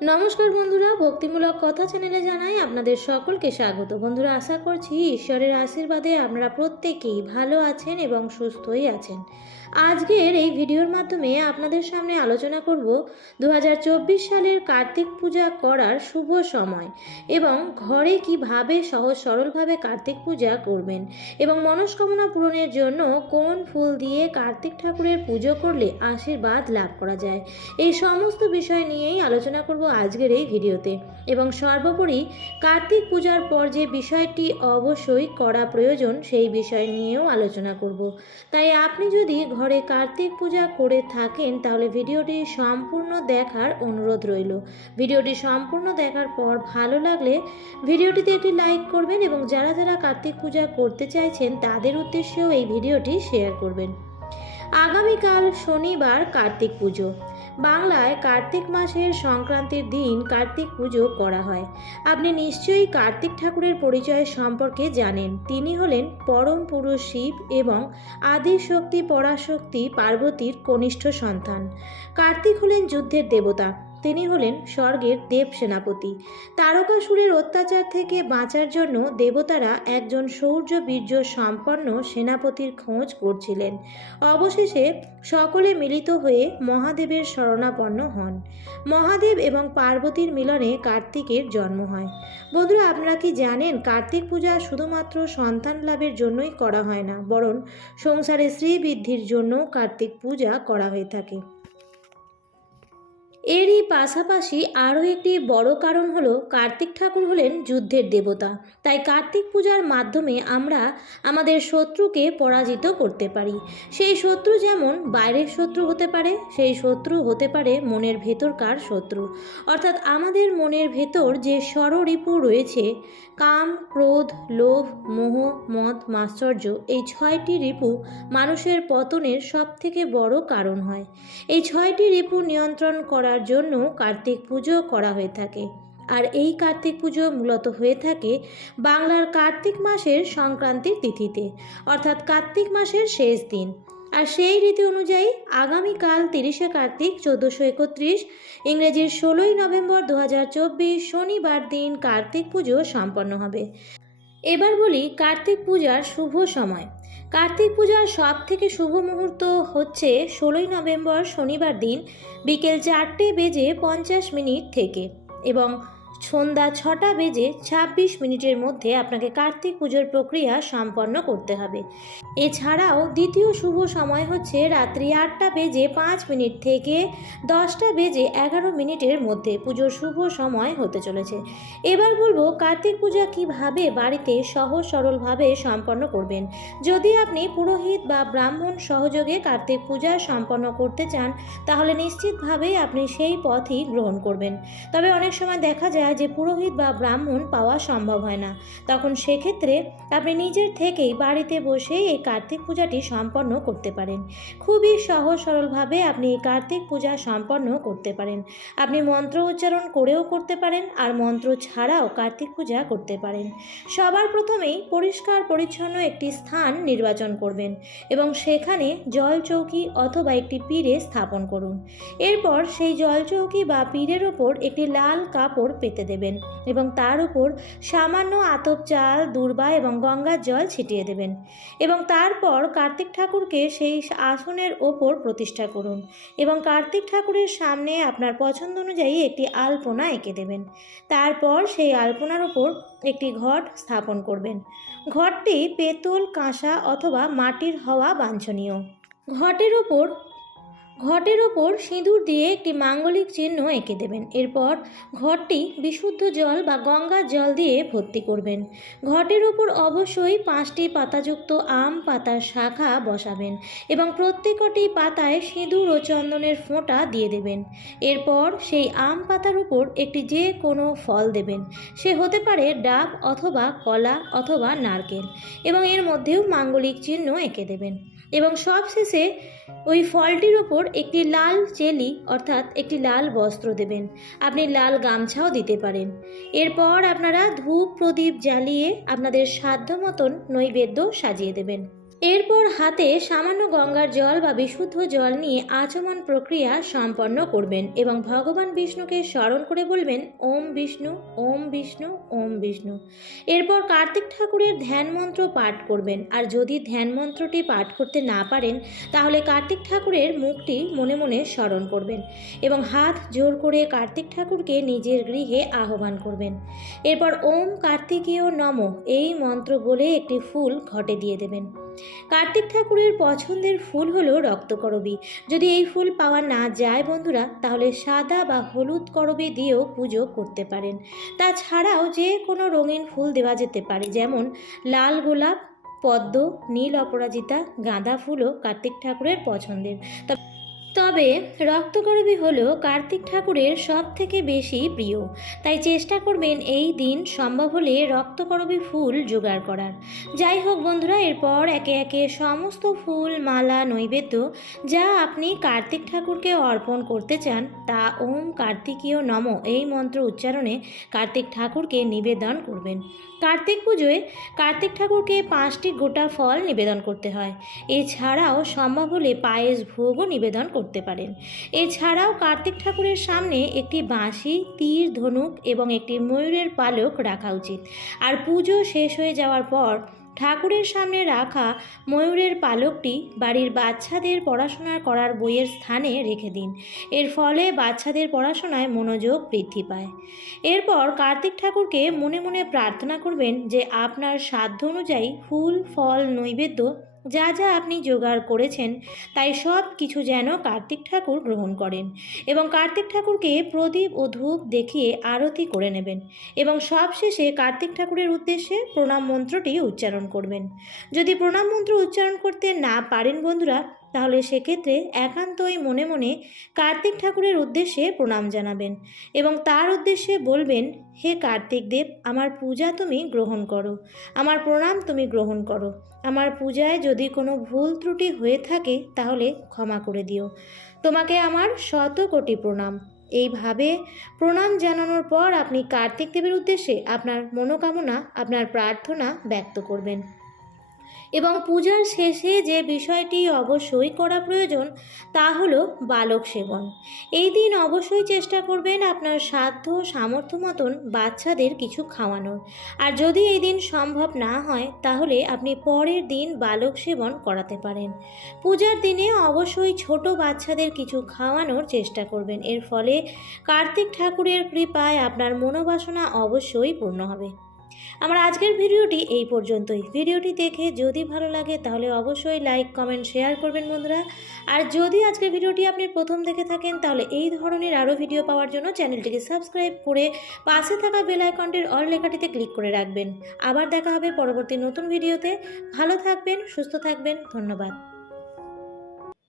নমস্কার বন্ধুরা, ভক্তিমূলক কথা চ্যানেলে জানাই আপনাদের সকলকে স্বাগত। বন্ধুরা, আশা করছি ঈশ্বরের আশীর্বাদে আপনারা প্রত্যেকেই ভালো আছেন এবং সুস্থই আছেন। আজকের এই ভিডিওর মাধ্যমে আপনাদের সামনে আলোচনা করব 2024 সালের কার্তিক পূজা করার শুভ সময় এবং ঘরে কিভাবে সহজ সরলভাবে কার্তিক পূজা করবেন এবং মনস্কামনা পূরণের জন্য কোন ফুল দিয়ে কার্তিক ঠাকুরের পুজো করলে আশীর্বাদ লাভ করা যায়। এই সমস্ত বিষয় নিয়েই আলোচনা করব আজকের এই ভিডিওতে। এবং সর্বোপরি কার্তিক পূজার পর যে বিষয়টি অবশ্যই করা প্রয়োজন সেই বিষয় নিয়েও আলোচনা করব। তাই আপনি যদি ঘরে কার্তিক পূজা করে থাকেন তাহলে ভিডিওটি সম্পূর্ণ দেখার অনুরোধ রইল। ভিডিওটি সম্পূর্ণ দেখার পর ভালো লাগলে ভিডিওটিতে একটি লাইক করবেন এবং যারা যারা কার্তিক পূজা করতে চাইছেন তাদের উদ্দেশ্যেও এই ভিডিওটি শেয়ার করবেন। আগামীকাল শনিবার কার্তিক পুজো। বাংলায় কার্তিক মাসের সংক্রান্তির দিন কার্তিক পুজো করা হয়। আপনি নিশ্চয়ই কার্তিক ঠাকুরের পরিচয় সম্পর্কে জানেন। তিনি হলেন পরম পুরুষ শিব এবং আদি শক্তি পরাশক্তি পার্বতীর কনিষ্ঠ সন্তান। কার্তিক হলেন যুদ্ধের দেবতা। তিনি হলেন স্বর্গের দেব সেনাপতি। তারকাসুরের অত্যাচার থেকে বাঁচার জন্য দেবতারা একজন শৌর্য বীর্য সম্পন্ন সেনাপতির খোঁজ করছিলেন। অবশেষে সকলে মিলিত হয়ে মহাদেবের শরণাপন্ন হন। মহাদেব এবং পার্বতীর মিলনে কার্তিকের জন্ম হয়। বন্ধুরা, আপনারা কি জানেন কার্তিক পূজা শুধুমাত্র সন্তান লাভের জন্যই করা হয় না, বরং সংসারে শ্রীবৃদ্ধির জন্য কার্তিক পূজা করা হয়ে থাকে। এরই পাশাপাশি আরও একটি বড় কারণ হলো কার্তিক ঠাকুর হলেন যুদ্ধের দেবতা। তাই কার্তিক পূজার মাধ্যমে আমরা আমাদের শত্রুকে পরাজিত করতে পারি। সেই শত্রু যেমন বাইরের শত্রু হতে পারে, সেই শত্রু হতে পারে মনের ভেতরকার শত্রু। অর্থাৎ আমাদের মনের ভেতর যে ষড়রিপু রয়েছে, কাম, ক্রোধ, লোভ, মোহ, মদ, মাৎসর্য, এই 6টি রিপু মানুষের পতনের সবথেকে বড় কারণ হয়। এই 6টি রিপু নিয়ন্ত্রণ করার জন্য কার্তিক পুজো করা হয়ে থাকে। আর এই কার্তিক পুজো মূলত হয়ে থাকে বাংলার কার্তিক মাসের সংক্রান্তির তিথিতে, অর্থাৎ কার্তিক মাসের শেষ দিন। আর সেই রীতি অনুযায়ী আগামীকাল 30শে কার্তিক 1431, ইংরেজির 16ই নভেম্বর 2024 শনিবার দিন কার্তিক পুজো সম্পন্ন হবে। এবার বলি কার্তিক পূজার শুভ সময়। কার্তিক পূজার সব থেকে শুভ মুহূর্ত হচ্ছে 16ই নভেম্বর শনিবার দিন বিকেল 4:50 থেকে এবং সন্ধ্যা 6:26 মধ্যে আপনাকে কার্তিক পুজোর প্রক্রিয়া সম্পন্ন করতে হবে। এছাড়াও দ্বিতীয় শুভ সময় হচ্ছে রাত্রি 8:05 থেকে 10:11 মধ্যে পুজোর শুভ সময় হতে চলেছে। এবার বলবো কার্তিক পূজা কিভাবে বাড়িতে সহজ সরলভাবে সম্পন্ন করবেন। যদি আপনি পুরোহিত বা ব্রাহ্মণ সহযোগে কার্তিক পূজা সম্পন্ন করতে চান তাহলে নিশ্চিতভাবেই আপনি সেই পথই গ্রহণ করবেন। তবে অনেক সময় দেখা যায় যে পুরোহিত বা ব্রাহ্মণ পাওয়া সম্ভব হয় না, তখন সেক্ষেত্রে আপনি নিজের থেকেই বাড়িতে বসে এই কার্তিক পূজাটি সম্পন্ন করতে পারেন। খুবই সহজ সরলভাবে আপনি এই কার্তিক পূজা সম্পন্ন করতে পারেন। আপনি মন্ত্র উচ্চারণ করেও করতে পারেন আর মন্ত্র ছাড়াও কার্তিক পূজা করতে পারেন। সবার প্রথমেই পরিষ্কার পরিচ্ছন্ন একটি স্থান নির্বাচন করবেন এবং সেখানে জল চৌকি অথবা একটি পিঁড়ে স্থাপন করুন। এরপর সেই জল চৌকি বা পিঁড়ের ওপর একটি লাল কাপড় পেতে দেবেন এবং তার উপর সামান্য আতপ চাল, দূর্বা এবং গঙ্গার জল ছিটিয়ে দেবেন এবং তারপর কার্তিক ঠাকুরকে সেই আসনের ওপর প্রতিষ্ঠা করুন এবং কার্তিক ঠাকুরের সামনে আপনার পছন্দ অনুযায়ী একটি আলপনা এঁকে দেবেন। তারপর সেই আলপনার ওপর একটি ঘট স্থাপন করবেন। ঘটটি পেতল, কাঁসা অথবা মাটির হওয়া বাঞ্ছনীয়। ঘটের ওপর সিঁদুর দিয়ে একটি মাঙ্গলিক চিহ্ন এঁকে দেবেন। এরপর ঘটটি বিশুদ্ধ জল বা গঙ্গার জল দিয়ে ভর্তি করবেন। ঘটের ওপর অবশ্যই 5টি পাতাযুক্ত আম পাতার শাখা বসাবেন এবং প্রত্যেকটি পাতায় সিঁদুর ও চন্দনের ফোঁটা দিয়ে দেবেন। এরপর সেই আম পাতার উপর একটি যে কোনো ফল দেবেন, সে হতে পারে ডাব অথবা কলা অথবা নারকেল, এবং এর মধ্যেও মাঙ্গলিক চিহ্ন এঁকে দেবেন এবং সবশেষে ওই ফলটির ওপর একটি লাল চেলি অর্থাৎ একটি লাল বস্ত্র দেবেন। আপনি লাল গামছাও দিতে পারেন। এরপর আপনারা ধূপ প্রদীপ জ্বালিয়ে আপনাদের সাধ্য মতন নৈবেদ্য সাজিয়ে দেবেন। এরপর হাতে সামান্য গঙ্গার জল বা বিশুদ্ধ জল নিয়ে আচমন প্রক্রিয়া সম্পন্ন করবেন এবং ভগবান বিষ্ণুকে স্মরণ করে বলবেন ওম বিষ্ণু, ওম বিষ্ণু, ওম বিষ্ণু। এরপর কার্তিক ঠাকুরের ধ্যান মন্ত্র পাঠ করবেন, আর যদি ধ্যান মন্ত্রটি পাঠ করতে না পারেন তাহলে কার্তিক ঠাকুরের মুখটি মনে মনে স্মরণ করবেন এবং হাত জোর করে কার্তিক ঠাকুরকে নিজের গৃহে আহ্বান করবেন। এরপর ওম কার্তিকেয় নমঃ এই মন্ত্র বলে একটি ফুল ঘটে দিয়ে দেবেন। কার্তিক ঠাকুরের পছন্দের ফুল হলো রক্তকরবী। যদি এই ফুল পাওয়া না যায় বন্ধুরা, তাহলে সাদা বা হলুদ করবী দিয়েও পুজো করতে পারেন। তাছাড়াও যে কোনো রঙিন ফুল দেওয়া যেতে পারে, যেমন লাল গোলাপ, পদ্ম, নীল অপরাজিতা, গাঁদা ফুলও কার্তিক ঠাকুরের পছন্দের। তবে রক্তকরবী হলো কার্তিক ঠাকুরের সব থেকে বেশি প্রিয়, তাই চেষ্টা করবেন এই দিন সম্ভব হলে রক্তকরবী ফুল জোগাড় করার। যাই হোক বন্ধুরা, এরপর একে একে সমস্ত ফুল, মালা, নৈবেদ্য যা আপনি কার্তিক ঠাকুরকে অর্পণ করতে চান তা ওম কার্তিকেয় নমঃ এই মন্ত্র উচ্চারণে কার্তিক ঠাকুরকে নিবেদন করবেন। কার্তিক পুজোয় কার্তিক ঠাকুরকে 5টি গোটা ফল নিবেদন করতে হয়। এছাড়াও সম্ভব হলে পায়েস ভোগও নিবেদন করতে পারেন। এছাড়াও কার্তিক ঠাকুরের সামনে একটি বাঁশি, তীর, ধনুক এবং একটি ময়ূরের পালক রাখা উচিত। আর পুজো শেষ হয়ে যাওয়ার পর ঠাকুরের সামনে রাখা ময়ূরের পালকটি বাড়ির বাচ্চাদের পড়াশোনা করার বইয়ের স্থানে রেখে দিন। এর ফলে বাচ্চাদের পড়াশোনায় মনোযোগ বৃদ্ধি পায়। এরপর কার্তিক ঠাকুরকে মনে মনে প্রার্থনা করবেন যে আপনার সাধ্য অনুযায়ী ফুল, ফল, নৈবেদ্য যা যা আপনি জোগাড় করেছেন তাই সব কিছু যেন কার্তিক ঠাকুর গ্রহণ করেন এবং কার্তিক ঠাকুরকে প্রদীপ ও ধূপ দেখিয়ে আরতি করে নেবেন এবং সবশেষে কার্তিক ঠাকুরের উদ্দেশ্যে প্রণাম মন্ত্রটি উচ্চারণ করবেন। যদি প্রণাম মন্ত্র উচ্চারণ করতে না পারেন বন্ধুরা, তাহলে সেক্ষেত্রে একান্তই মনে মনে কার্তিক ঠাকুরের উদ্দেশ্যে প্রণাম জানাবেন এবং তার উদ্দেশ্যে বলবেন, হে কার্তিক দেব, আমার পূজা তুমি গ্রহণ করো, আমার প্রণাম তুমি গ্রহণ করো। আমার পূজায় যদি কোনো ভুল ত্রুটি হয়ে থাকে তাহলে ক্ষমা করে দিও। তোমাকে আমার শত কোটি প্রণাম। এইভাবে প্রণাম জানানোর পর আপনি কার্তিক দেবের উদ্দেশ্যে আপনার মনোকামনা, আপনার প্রার্থনা ব্যক্ত করবেন এবং পূজার শেষে যে বিষয়টি অবশ্যই করা প্রয়োজন তা হলো বালক সেবন। এই দিন অবশ্যই চেষ্টা করবেন আপনার সাধ্য সামর্থ্য মতন বাচ্চাদের কিছু খাওয়ানোর। আর যদি এই দিন সম্ভব না হয় তাহলে আপনি পরের দিন বালক সেবন করাতে পারেন। পূজার দিনে অবশ্যই ছোট বাচ্চাদের কিছু খাওয়ানোর চেষ্টা করবেন। এর ফলে কার্তিক ঠাকুরের কৃপায় আপনার মনোবাসনা অবশ্যই পূর্ণ হবে। আমার আজকের ভিডিওটি এই পর্যন্তই। ভিডিওটি দেখে যদি ভালো লাগে তাহলে অবশ্যই লাইক, কমেন্ট, শেয়ার করবেন বন্ধুরা। আর যদি আজকের ভিডিওটি আপনি প্রথম দেখে থাকেন তাহলে এই ধরনের আরও ভিডিও পাওয়ার জন্য চ্যানেলটিকে সাবস্ক্রাইব করে পাশে থাকা বেল আইকনটির অল লেখাটিতে ক্লিক করে রাখবেন। আবার দেখা হবে পরবর্তী নতুন ভিডিওতে। ভালো থাকবেন, সুস্থ থাকবেন। ধন্যবাদ।